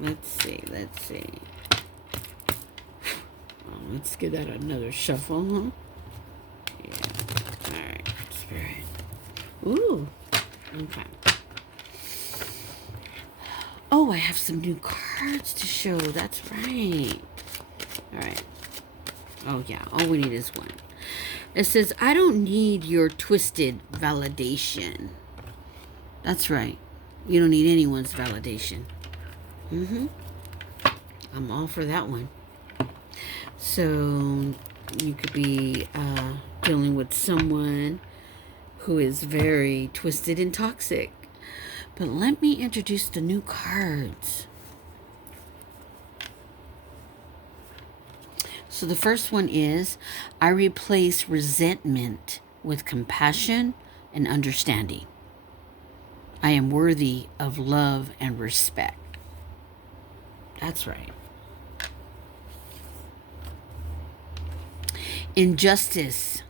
Let's see. Let's give that another shuffle, huh? Yeah. All right. Spirit. Ooh. Okay. Oh, I have some new cards to show. That's right. All right. Oh, yeah. All we need is one. It says, I don't need your twisted validation. That's right. You don't need anyone's validation. I'm all for that one. So, you could be dealing with someone who is very twisted and toxic. But let me introduce the new cards. So the first one is, I replace resentment with compassion and understanding. I am worthy of love and respect. That's right. Injustice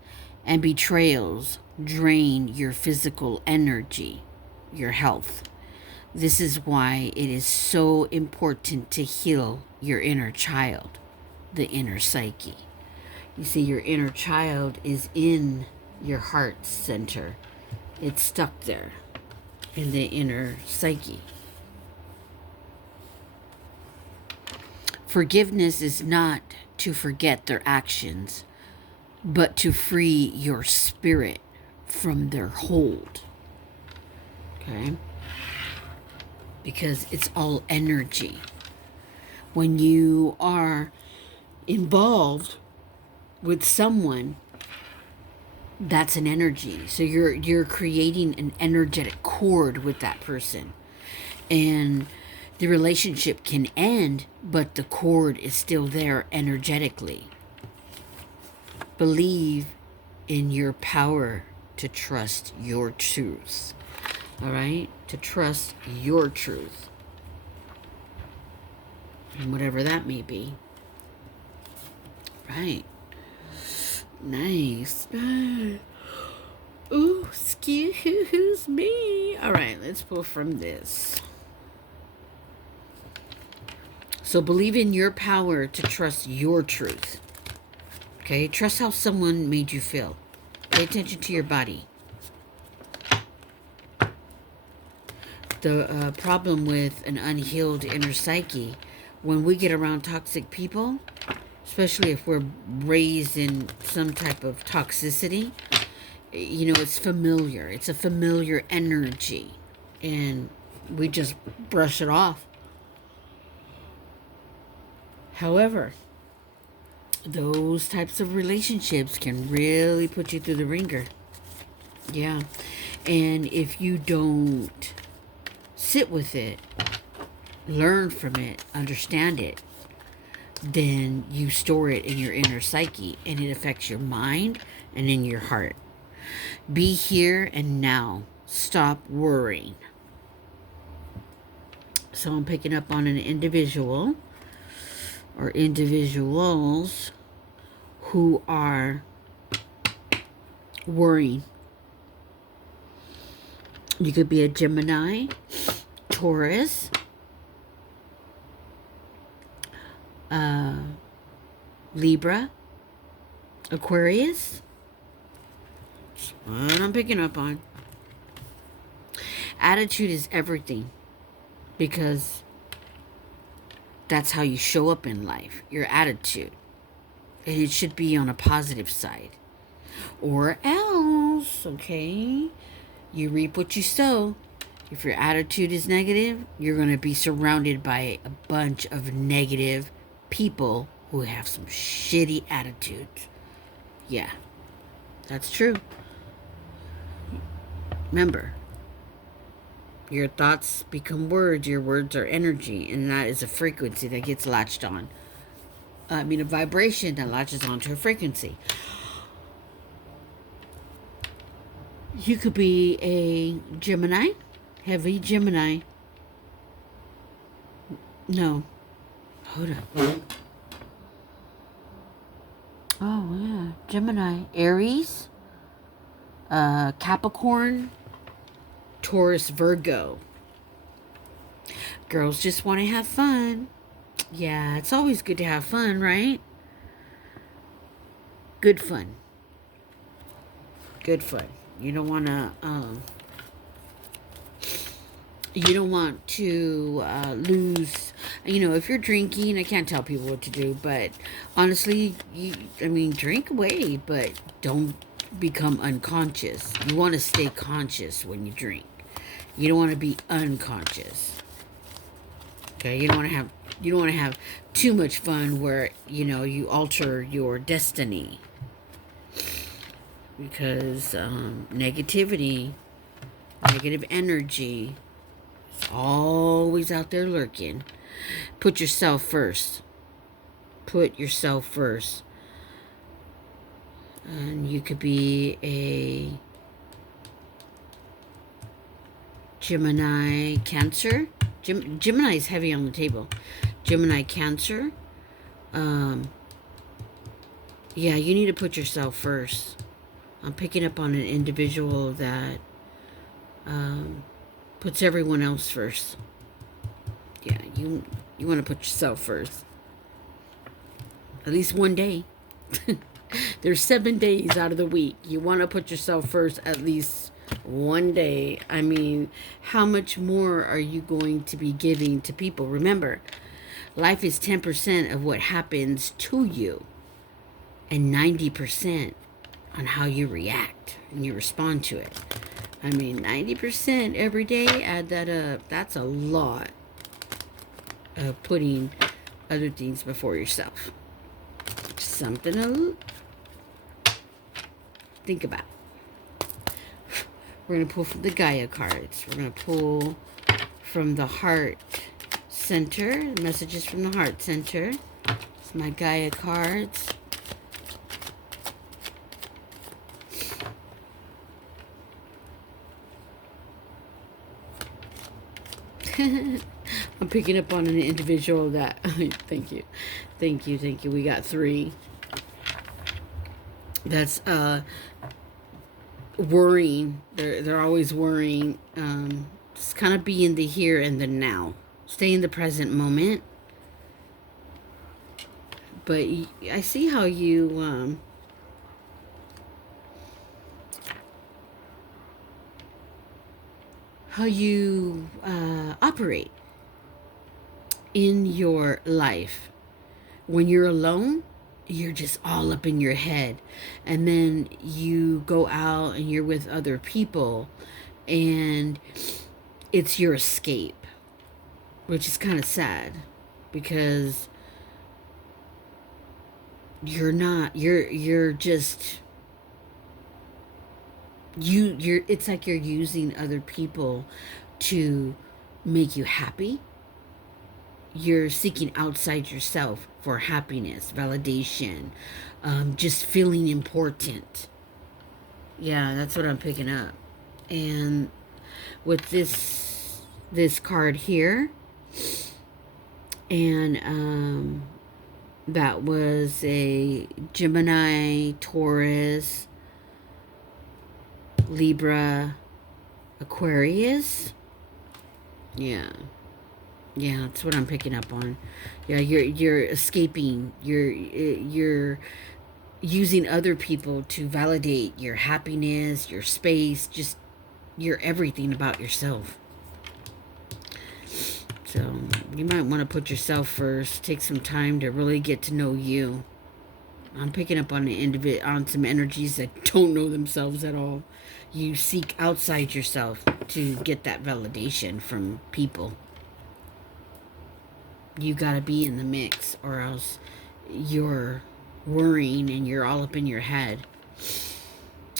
and betrayals drain your physical energy, your health. This is why it is so important to heal your inner child, the inner psyche. You see, your inner child is in your heart center. It's stuck there in the inner psyche. Forgiveness is not to forget their actions, but to free your spirit from their hold. Okay? Because it's all energy. When you are involved with someone, that's an energy. So you're creating an energetic cord with that person. And the relationship can end, but the cord is still there energetically. Believe in your power to trust your truth. All right? To trust your truth. And whatever that may be. Right. Nice. Ooh, excuse me. All right, let's pull from this. So believe in your power to trust your truth. Okay? Trust how someone made you feel. Pay attention to your body. The problem with an unhealed inner psyche, when we get around toxic people, especially if we're raised in some type of toxicity, it's familiar. It's a familiar energy. And we just brush it off. However, those types of relationships can really put you through the ringer. Yeah. And if you don't sit with it, learn from it, understand it, then you store it in your inner psyche and it affects your mind and in your heart. Be here and now. Stop worrying. So I'm picking up on an individual or individuals who are worrying. You could be a Gemini, Taurus, Libra, Aquarius. That's what I'm picking up on. Attitude is everything because that's how you show up in life, your attitude. And it should be on a positive side. Or else, okay, you reap what you sow. If your attitude is negative, you're going to be surrounded by a bunch of negative people who have some shitty attitudes. Yeah, that's true. Remember, your thoughts become words. Your words are energy, and that is a frequency that gets latched on. A vibration that latches onto a frequency. You could be a Gemini, heavy Gemini. No. Hold up. Oh, yeah. Gemini. Aries, Capricorn, Taurus, Virgo. Girls just want to have fun. Yeah, it's always good to have fun, right? Good fun. Good fun. You don't want to you don't want to lose, if you're drinking. I can't tell people what to do, but honestly, drink away, but don't become unconscious. You want to stay conscious when you drink. You don't want to be unconscious. Okay, you don't want to have too much fun where you alter your destiny, because negativity, negative energy, always out there lurking. Put yourself first. Put yourself first. And you could be a Gemini Cancer. Gemini is heavy on the table. Gemini Cancer. Yeah, you need to put yourself first. I'm picking up on an individual that puts everyone else first. Yeah, you want to put yourself first. At least one day. There's 7 days out of the week. You want to put yourself first at least one day. How much more are you going to be giving to people? Remember, life is 10% of what happens to you, and 90% on how you react and you respond to it. 90% every day, add that up. That's a lot of putting other things before yourself. Something to think about. We're going to pull from the Gaia cards. We're going to pull from the heart center. Messages from the heart center. It's my Gaia cards. I'm picking up on an individual that thank you. We got 3. That's worrying. They're always worrying. Just kind of be in the here and the now. Stay in the present moment. But I see how you operate in your life. When you're alone, you're just all up in your head, and then you go out and you're with other people, and it's your escape, which is kind of sad, because you're just it's like you're using other people to make you happy. You're seeking outside yourself for happiness, validation, just feeling important. Yeah, that's what I'm picking up. And with this card here, and that was a Gemini, Taurus, Libra, Aquarius. Yeah, that's what I'm picking up on. Yeah, you're escaping. You're using other people to validate your happiness, your space, just your everything about yourself. So you might want to put yourself first. Take some time to really get to know you. I'm picking up on on some energies that don't know themselves at all. You seek outside yourself to get that validation from people. You gotta be in the mix, or else you're worrying and you're all up in your head.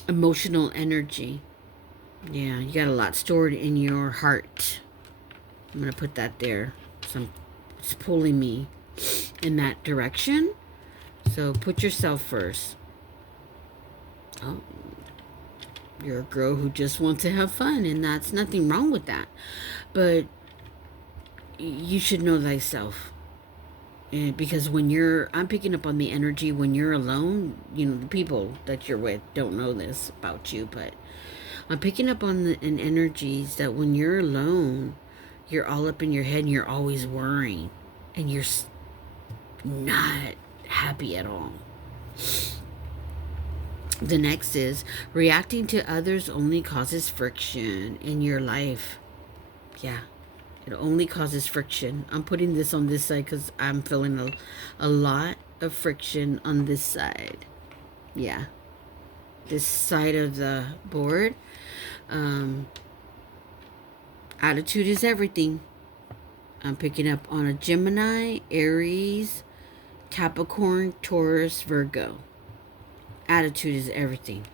Emotional energy. Yeah, you got a lot stored in your heart. I'm gonna put that there. It's pulling me in that direction. So put yourself first. Oh, you're a girl who just wants to have fun, and that's nothing wrong with that. But you should know thyself. Because I'm picking up on the energy when you're alone. The people that you're with don't know this about you, but I'm picking up on an energies that when you're alone, You're all up in your head and you're always worrying. And you're not happy at all. The next is reacting to others only causes friction in your life. Yeah, it only causes friction. I'm putting this on this side because I'm feeling a lot of friction on this side. Yeah, this side of the board. Attitude is everything. I'm picking up on a Gemini, Aries, Capricorn, Taurus, Virgo. Attitude is everything.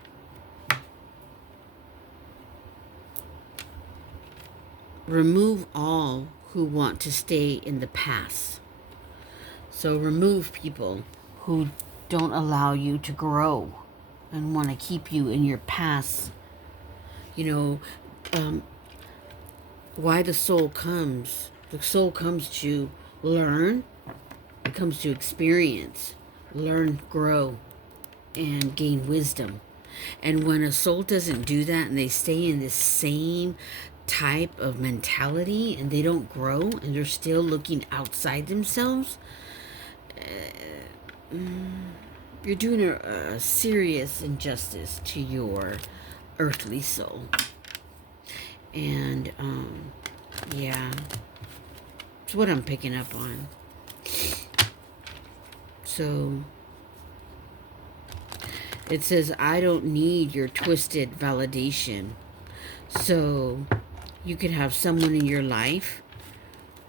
Remove all who want to stay in the past. So remove people who don't allow you to grow and want to keep you in your past. You know, why the soul comes. The soul comes to learn. It comes to experience, learn, grow, and gain wisdom. And when a soul doesn't do that and they stay in this same type of mentality and they don't grow and they're still looking outside themselves, you're doing a serious injustice to your earthly soul. And yeah, it's what I'm picking up on. So it says, I don't need your twisted validation. So you could have someone in your life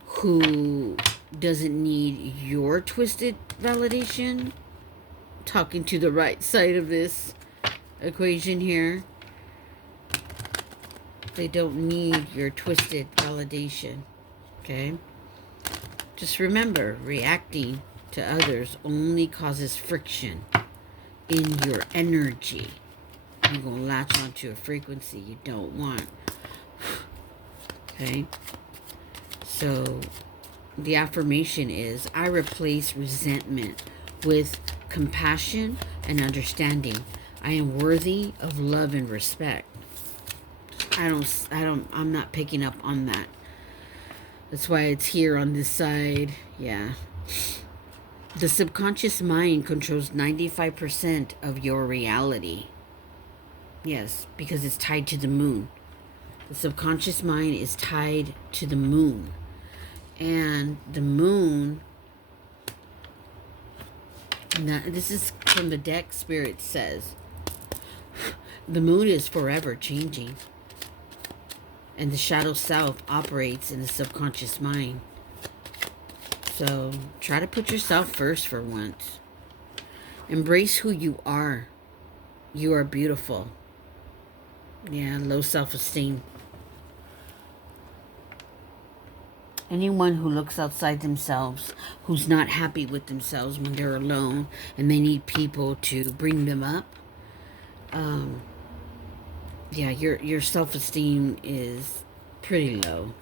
who doesn't need your twisted validation. Talking to the right side of this equation here. They don't need your twisted validation. Okay? Just remember, reacting to others only causes friction in your energy. You're going to latch onto a frequency you don't want. Okay? So, the affirmation is, I replace resentment with compassion and understanding. I am worthy of love and respect. I'm not picking up on that. That's why it's here on this side. Yeah. The subconscious mind controls 95% of your reality. Yes, because it's tied to the moon. The subconscious mind is tied to the moon. And the moon, now, this is from the deck, Spirit says, the moon is forever changing. And the shadow self operates in the subconscious mind. So try to put yourself first for once. Embrace who you are. You are beautiful. Yeah, low self-esteem. Anyone who looks outside themselves, who's not happy with themselves when they're alone and they need people to bring them up, yeah, your self-esteem is pretty low.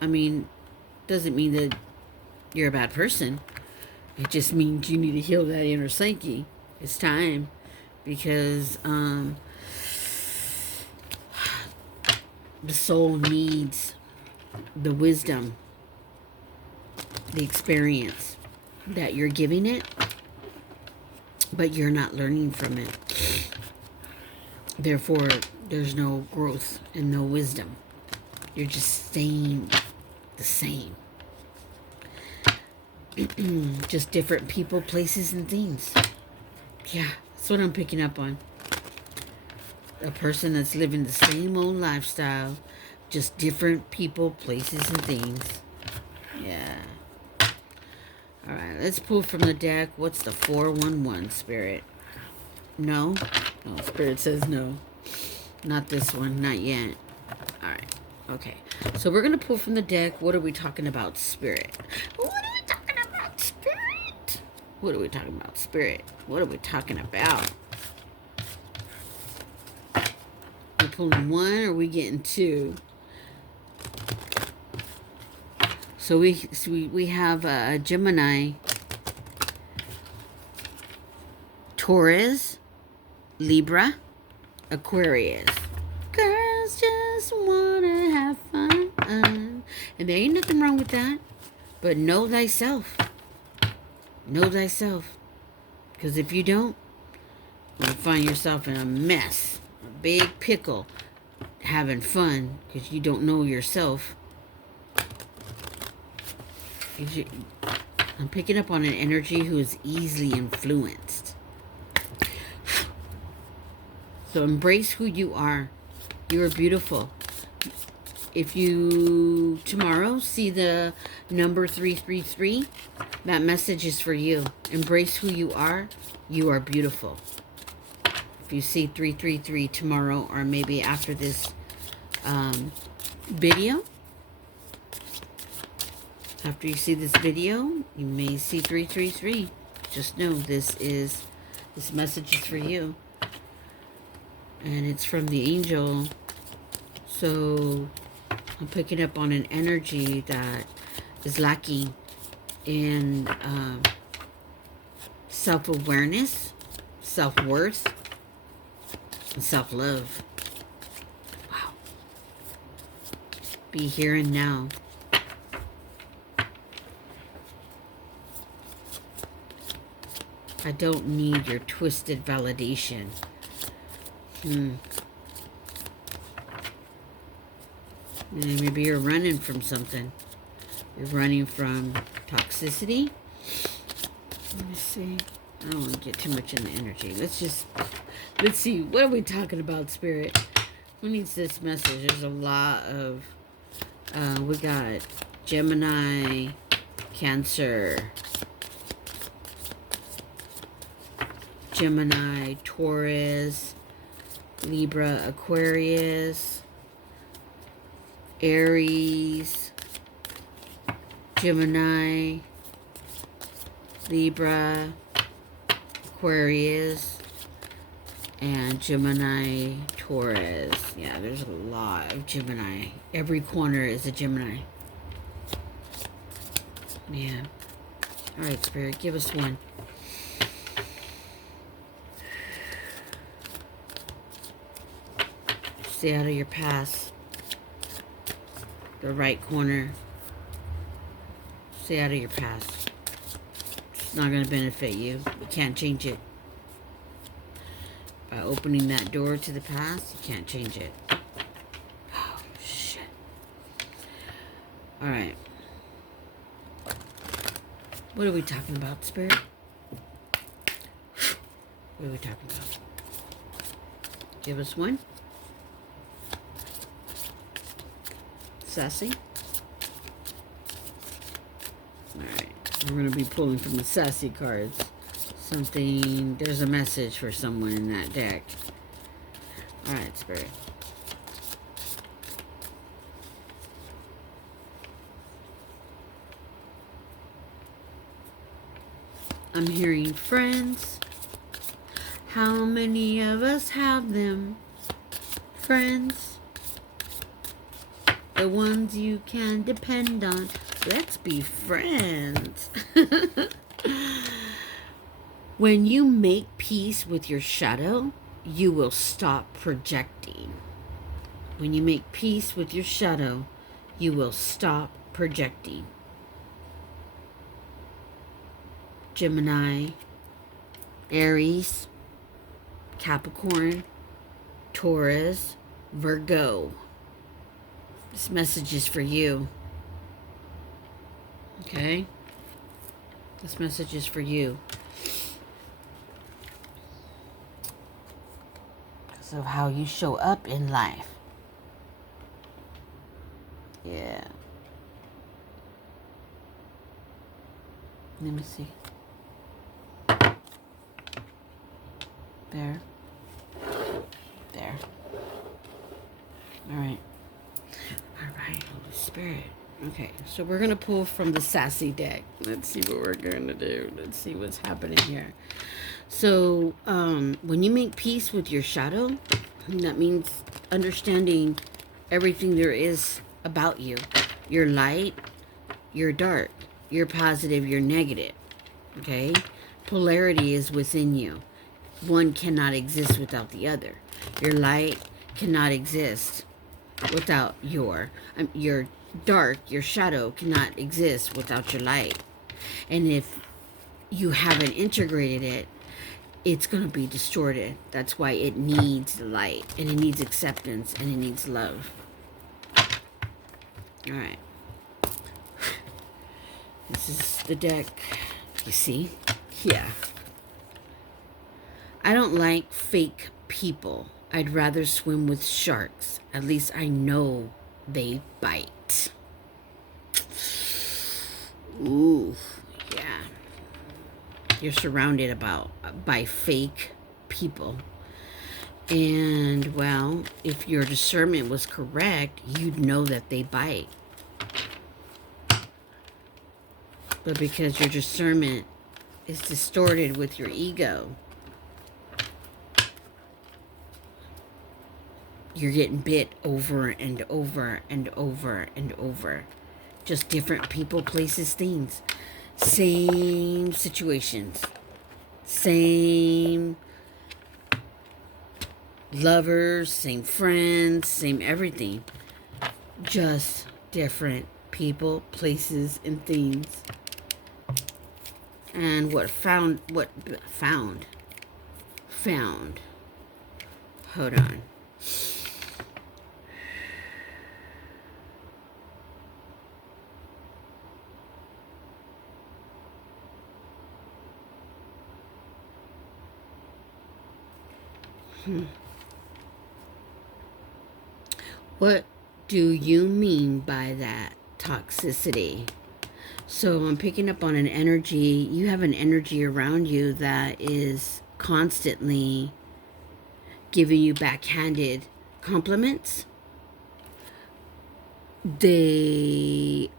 I mean, doesn't mean that you're a bad person. It just means you need to heal that inner psyche. It's time. Because the soul needs the wisdom, the experience that you're giving it, but you're not learning from it. Therefore, there's no growth and no wisdom. You're just staying the same. Just different people, places, and things. Yeah, that's what I'm picking up on. A person that's living the same old lifestyle, just different people, places, and things. Yeah. Alright, let's pull from the deck. What's the 411, Spirit? No? No, Spirit says no. Not this one, not yet. Alright, okay. So we're going to pull from the deck. What are we talking about, Spirit? What are we talking about, Spirit? What are we talking about, Spirit? What are we talking about? We pulling one, or are we getting two? So we have a Gemini, Taurus, Libra, Aquarius. Girls just wanna have fun. And there ain't nothing wrong with that. But know thyself. Know thyself. Because if you don't, you'll find yourself in a mess. A big pickle. Having fun because you don't know yourself. I'm picking up on an energy who is easily influenced. So embrace who you are. You are beautiful. If you tomorrow see the number 333, that message is for you. Embrace who you are. You are beautiful. If you see 333 tomorrow or maybe after this video, after you see this video, you may see 333. Just know this message is for you. And it's from the angel. So I'm picking up on an energy that is lacking in self-awareness, self-worth, and self-love. Wow. Be here and now. I don't need your twisted validation. Maybe you're running from something. You're running from toxicity. Let me see. I don't want to get too much in the energy. Let's see. What are we talking about, Spirit? Who needs this message? There's a lot of, we got Gemini, Cancer, Gemini, Taurus, Libra, Aquarius, Aries, Gemini, Libra, Aquarius, and Gemini, Taurus. Yeah, there's a lot of Gemini. Every corner is a Gemini. Yeah. All right, Spirit, give us one. Stay out of your past. The right corner. Stay out of your past. It's not going to benefit you. You can't change it. By opening that door to the past, you can't change it. Oh, shit. Alright. What are we talking about, Spirit? What are we talking about? Give us one. Sassy. Alright, we're going to be pulling from the sassy cards. There's a message for someone in that deck. Alright, Spirit. I'm hearing friends. How many of us have them? Friends. The ones you can depend on. Let's be friends. When you make peace with your shadow, you will stop projecting. When you make peace with your shadow, you will stop projecting. Gemini, Aries, Capricorn, Taurus, Virgo. This message is for you. Okay? This message is for you. Because of how you show up in life. Yeah. Let me see. There. There. All right. All right, Holy Spirit. Okay, so we're going to pull from the sassy deck. Let's see what we're going to do. Let's see what's happening here. So, when you make peace with your shadow, that means understanding everything there is about you. Your light, your dark, your positive, your negative. Okay? Polarity is within you. One cannot exist without the other. Your light cannot exist without your dark, your shadow cannot exist without your light. And if you haven't integrated it, it's going to be distorted. That's why it needs the light, and it needs acceptance, and it needs love. All right. This is the deck. You see? Yeah. I don't like fake people. I'd rather swim with sharks. At least I know they bite. Ooh, yeah. You're surrounded by fake people. And, well, if your discernment was correct, you'd know that they bite. But because your discernment is distorted with your ego, you're getting bit over and over and over and over. Just different people, places, things. Same situations. Same lovers, same friends, same everything. Just different people, places, and things. And found. Hold on. What do you mean by that toxicity? So I'm picking up on an energy. You have an energy around you that is constantly giving you backhanded compliments. They're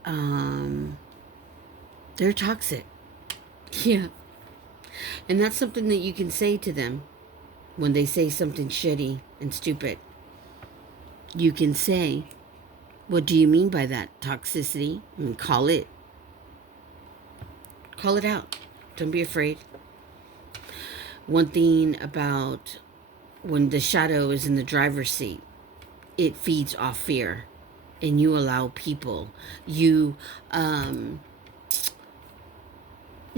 toxic. Yeah. And that's something that you can say to them when they say something shitty and stupid. You can say, what do you mean by that toxicity? And call it out. Don't be afraid. One thing about when the shadow is in the driver's seat, it feeds off fear. And you allow people, you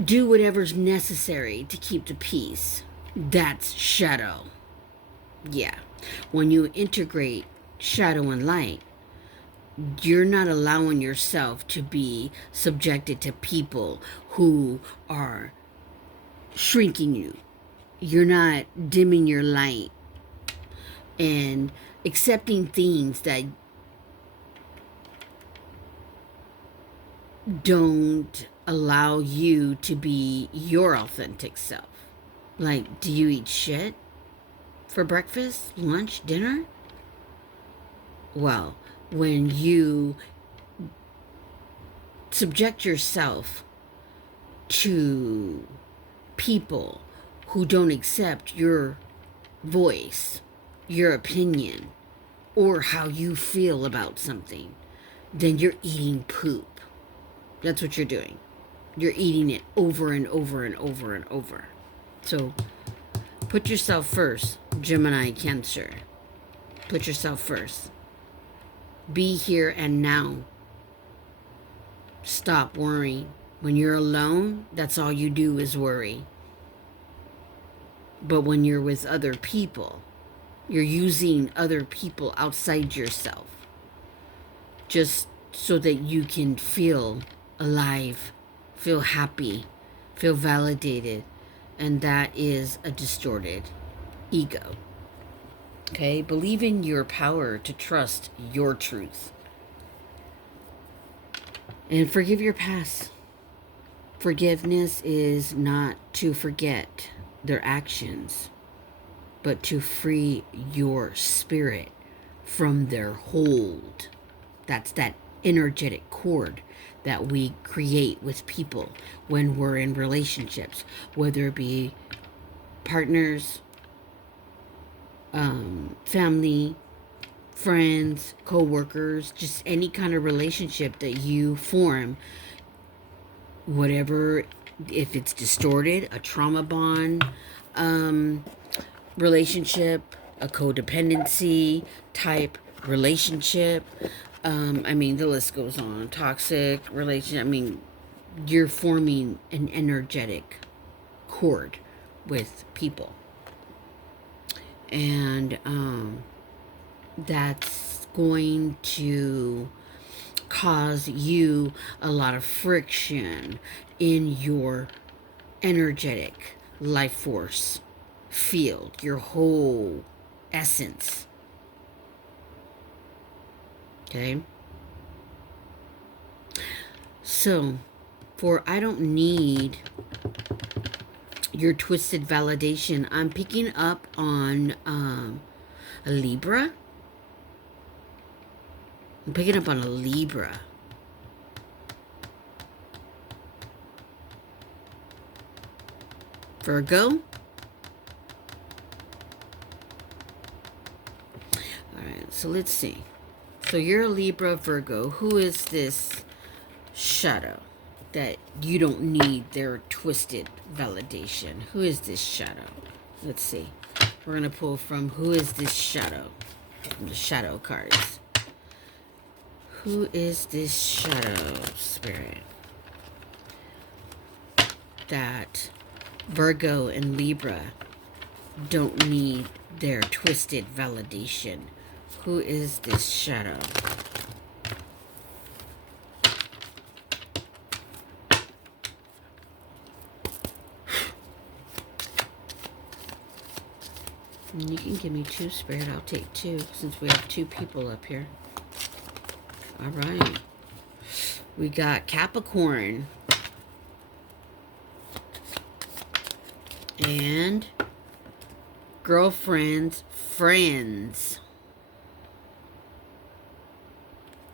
do whatever's necessary to keep the peace. That's shadow. Yeah. When you integrate shadow and light, you're not allowing yourself to be subjected to people who are shrinking you. You're not dimming your light and accepting things that don't allow you to be your authentic self. Like, do you eat shit for breakfast, lunch, dinner? Well, when you subject yourself to people who don't accept your voice, your opinion, or how you feel about something, then you're eating poop. That's what you're doing. You're eating it over and over and over and over. So put yourself first, Gemini, Cancer. Put yourself first. Be here and now. Stop worrying. When you're alone, that's all you do is worry. But when you're with other people, you're using other people outside yourself just so that you can feel alive, feel happy, feel validated. And that is a distorted ego. Okay? Believe in your power to trust your truth. And forgive your past. Forgiveness is not to forget their actions, but to free your spirit from their hold. That's that energetic cord that we create with people when we're in relationships, whether it be partners, family, friends, co-workers, just any kind of relationship that you form, whatever, if it's distorted, a trauma bond, relationship, a codependency type relationship. I mean, the list goes on. Toxic relationship. I mean, you're forming an energetic cord with people. And that's going to cause you a lot of friction in your energetic life force field, your whole essence. Okay? So, for I don't need your twisted validation, I'm picking up on a Libra. I'm picking up on a Libra. Virgo. Alright, so let's see. So you're a Libra, Virgo. Who is this shadow that you don't need their twisted validation? Who is this shadow? Let's see. We're going to pull from Who is this shadow? From the shadow cards. Who is this shadow spirit that Virgo and Libra don't need their twisted validation? Who is this shadow? And you can give me 2, Spirit. I'll take 2 since we have 2 people up here. All right. We got Capricorn. And girlfriends, friends.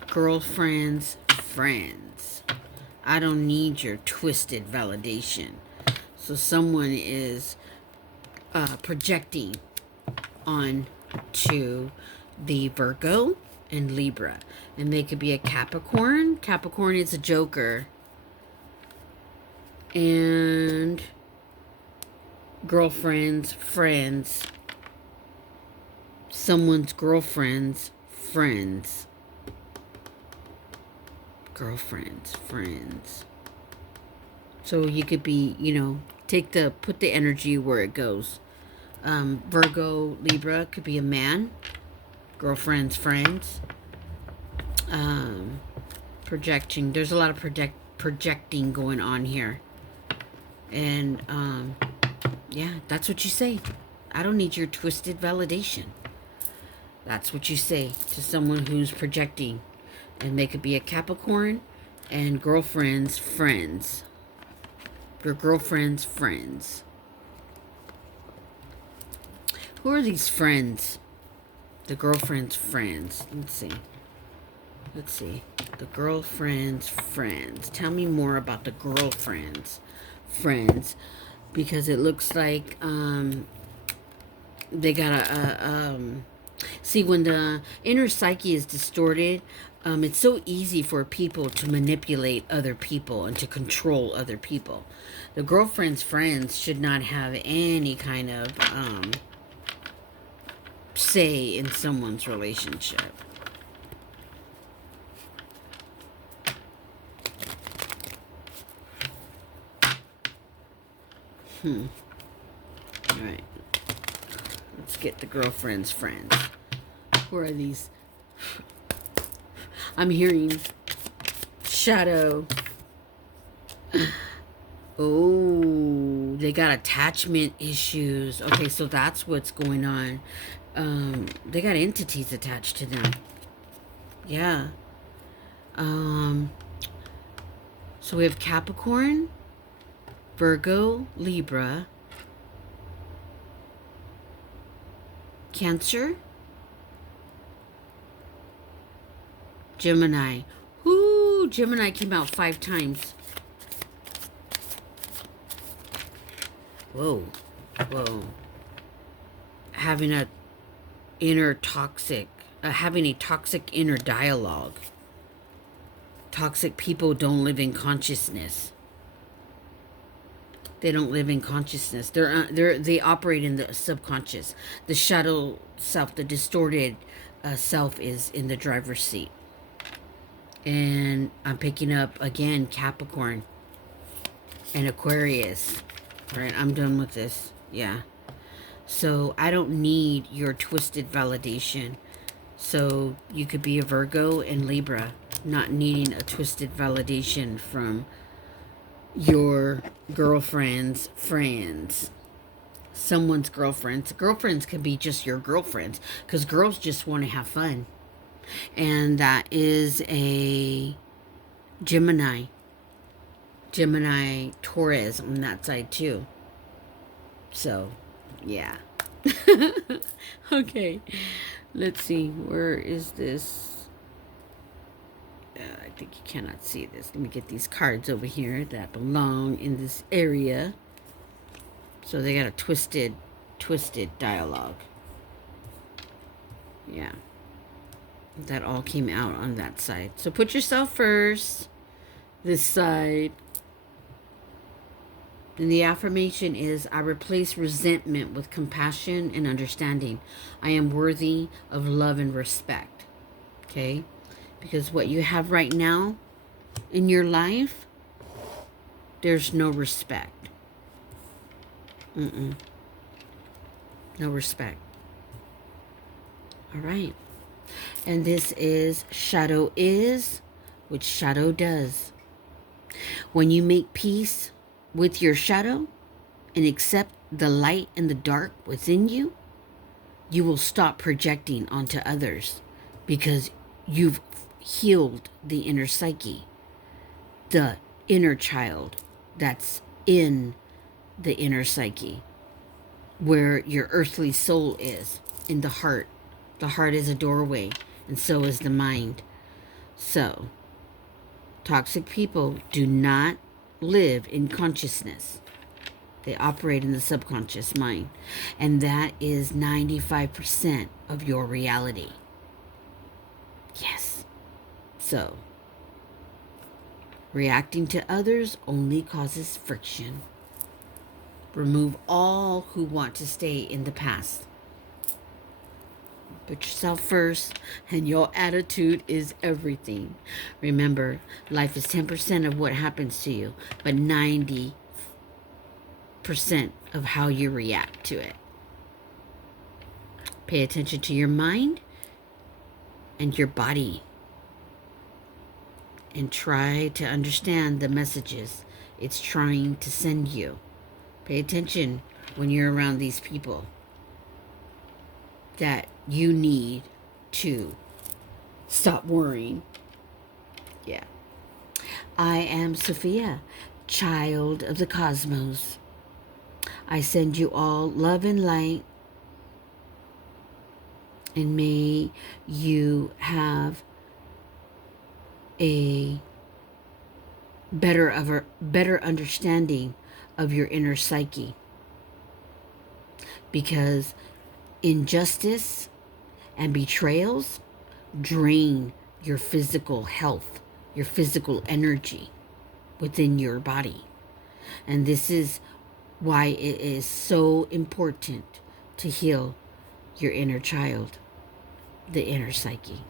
Girlfriends, friends. I don't need your twisted validation. So someone is projecting on to the Virgo and Libra. And they could be a Capricorn. Capricorn is a joker. And girlfriends, friends. Someone's girlfriend's friends. Girlfriends, friends. So you could be, put the energy where it goes. Virgo, Libra could be a man. Girlfriends, friends. Projecting. There's a lot of projecting going on here. And, yeah, that's what you say. I don't need your twisted validation. That's what you say to someone who's projecting. And they could be a Capricorn and girlfriends, friends. Your girlfriend's friends. Who are these friends? The girlfriend's friends. Let's see. The girlfriend's friends. Tell me more about the girlfriend's friends. Because it looks like they got see, when the inner psyche is distorted, it's so easy for people to manipulate other people and to control other people. The girlfriend's friends should not have any kind of say in someone's relationship. All right. Let's get the girlfriend's friends. Who are these? I'm hearing shadow. Oh, they got attachment issues. Okay, so that's what's going on. They got entities attached to them. Yeah. So we have Capricorn, Virgo, Libra, Cancer, Gemini. Whoo, Gemini came out 5 times. Whoa. Having a toxic inner dialogue. Toxic people don't live in consciousness. They don't live in consciousness. They operate in the subconscious, the shadow self, the distorted self is in the driver's seat. And I'm picking up again Capricorn and Aquarius. All right, I'm done with this. Yeah. So I don't need your twisted validation. So you could be a Virgo and Libra, not needing a twisted validation from your girlfriend's friends. Someone's girlfriends. Girlfriends can be just your girlfriends, because girls just want to have fun. And that is a Gemini. Gemini Taurus on that side too. So, yeah. Okay. Let's see. Where is this? I think you cannot see this. Let me get these cards over here that belong in this area. So they got a twisted dialogue. Yeah. That all came out on that side. So put yourself first. This side. And the affirmation is, I replace resentment with compassion and understanding. I am worthy of love and respect. Okay? Because what you have right now in your life, there's no respect. No respect. All right. And this is shadow is, which shadow does. When you make peace with your shadow and accept the light and the dark within you, you will stop projecting onto others, because you've healed the inner psyche, the inner child that's in the inner psyche, where your earthly soul is, in the heart. The heart is a doorway, and so is the mind. So, toxic people do not live in consciousness. They operate in the subconscious mind. And that is 95% of your reality. Yes. So, reacting to others only causes friction. Remove all who want to stay in the past. Put yourself first, and your attitude is everything. Remember, life is 10% of what happens to you, but 90% of how you react to it. Pay attention to your mind and your body, and try to understand the messages it's trying to send you. Pay attention when you're around these people that you need to stop worrying. Yeah. I am Sophia, child of the cosmos. I send you all love and light, and may you have a better understanding of your inner psyche, because injustice and betrayals drain your physical health, your physical energy within your body. And this is why it is so important to heal your inner child, the inner psyche.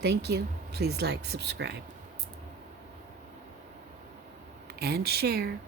Thank you. Please like, subscribe, and share.